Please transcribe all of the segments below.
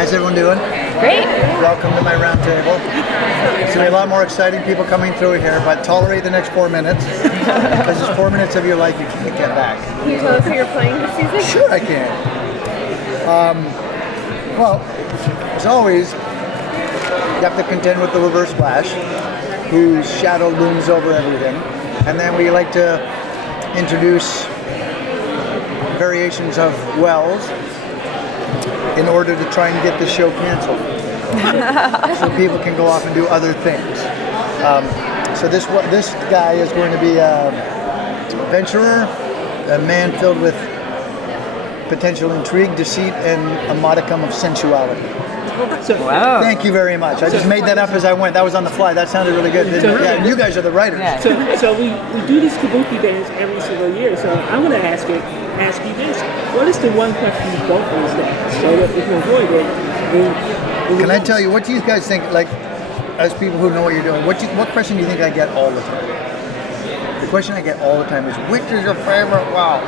How's everyone doing? Great. Welcome to my round table. So a lot more exciting people coming through here, but tolerate the next 4 minutes because it's 4 minutes of your life you can't get back. Can you tell us who you're playing this season? Sure I can. Well, as always, you have to contend with the Reverse Flash, whose shadow looms over everything. And then we like to introduce variations of Wells in order to try and get the show canceled. So people can go off and do other things. So this guy is going to be a venturer, a man filled with potential intrigue, deceit, and a modicum of sensuality. Wow. Thank you very much. I just made that up as I went. That was on the fly. That sounded really good, didn't it? Yeah, you guys are the writers. Yeah. So we do this kabuki dance every single year. So I'm going to ask you this: what is the one question you don't understand? So that if you avoid it, Can I tell you, what do you guys think, like, as people who know what you're doing, what question do you think I get all the time? The question I get all the time is, which is your favorite wow?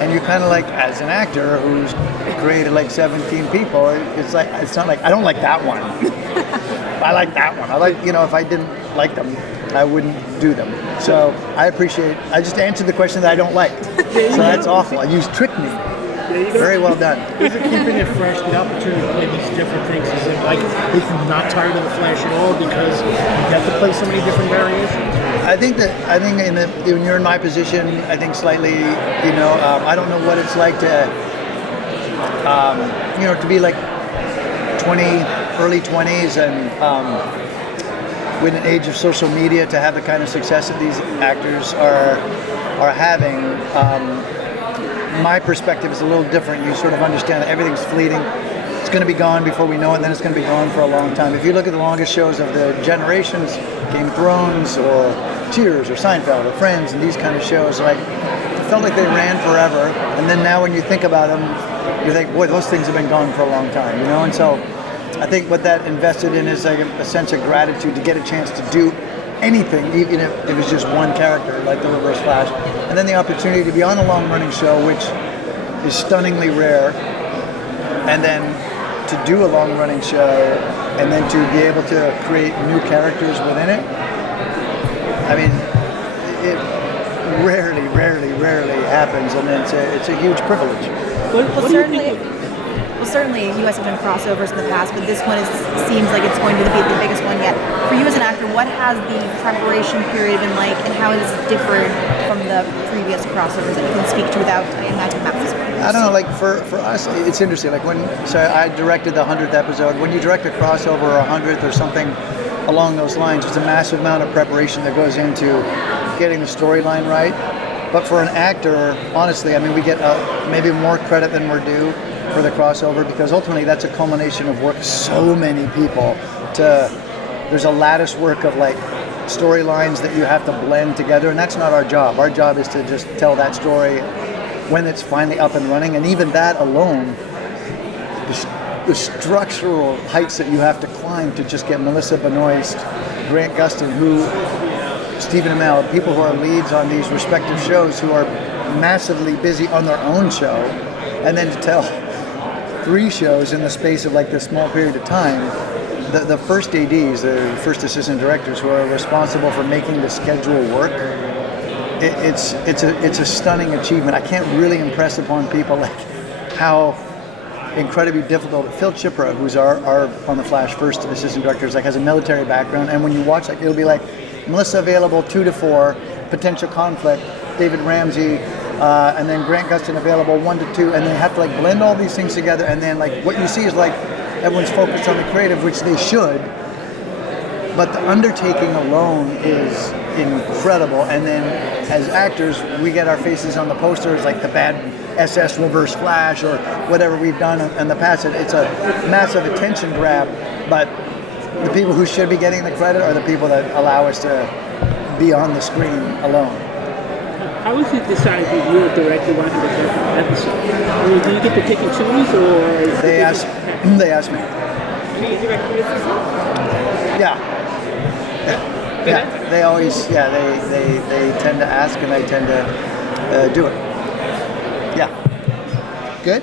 And you're kind of like, as an actor who's created like 17 people, it's not like, I don't like that one. I like that one. I like, if I didn't like them, I wouldn't do them. So I just answered the question that I don't like. So that's awful. You tricked me. Very well done. Is it keeping it fresh, the opportunity to play these different things? Is it like, if you're not tired of the Flash at all because you get to play so many different variations? I think when you're in my position, I think slightly, I don't know what it's like to, to be like early 20s and with an age of social media, to have the kind of success that these actors are having. My perspective is a little different. You sort of understand that everything's fleeting. It's going to be gone before we know it, and then it's going to be gone for a long time. If you look at the longest shows of the generations, Game of Thrones or Cheers or Seinfeld or Friends and these kind of shows, like, it felt like they ran forever. And then now when you think about them, you think, boy, those things have been gone for a long time, And so I think what that invested in is like a sense of gratitude to get a chance to do anything, even if it was just one character, like the Reverse Flash. And then the opportunity to be on a long-running show, which is stunningly rare, and then to do a long-running show, and then to be able to create new characters within it. I mean, it rarely happens, and it's a huge privilege. Well, certainly you guys have done crossovers in the past, but this one seems like it's going to be the biggest one yet. For you as an actor, what has the preparation period been like, and how is it different from the previous crossovers that you can speak to without, I imagine, massive spoilers? I don't know, like for us, it's interesting. Like I directed the 100th episode. When you direct a crossover or 100th or something along those lines, there's a massive amount of preparation that goes into getting the storyline right. But for an actor, honestly, I mean, we get maybe more credit than we're due for the crossover, because ultimately that's a culmination of work of so many people. There's a lattice work of like storylines that you have to blend together, and that's not our job. Our job is to just tell that story when it's finally up and running, and even that alone, the structural heights that you have to climb to just get Melissa Benoist, Grant Gustin, Stephen Amell, people who are leads on these respective shows who are massively busy on their own show, and then to tell 3 shows in the space of like this small period of time. The first ADs, the first assistant directors who are responsible for making the schedule work, it's a stunning achievement. I can't really impress upon people like how incredibly difficult. Phil Chipra, who's our on the Flash first assistant director, has a military background, and when you watch, like, it'll be like Melissa available 2 to 4, potential conflict, David Ramsey, and then Grant Gustin available 1 to 2, and they have to like blend all these things together, and then like what you see is like everyone's focused on the creative, which they should, but the undertaking alone is incredible. And then as actors, we get our faces on the posters like the bad SS Reverse Flash or whatever we've done in the past. It's a massive attention grab, but the people who should be getting the credit are the people that allow us to be on the screen alone. How would you decide who you would direct the 100th episode? I mean, do you get to pick and choose, or They ask me. Yeah. They always, they tend to ask, and I tend to do it. Yeah. Good?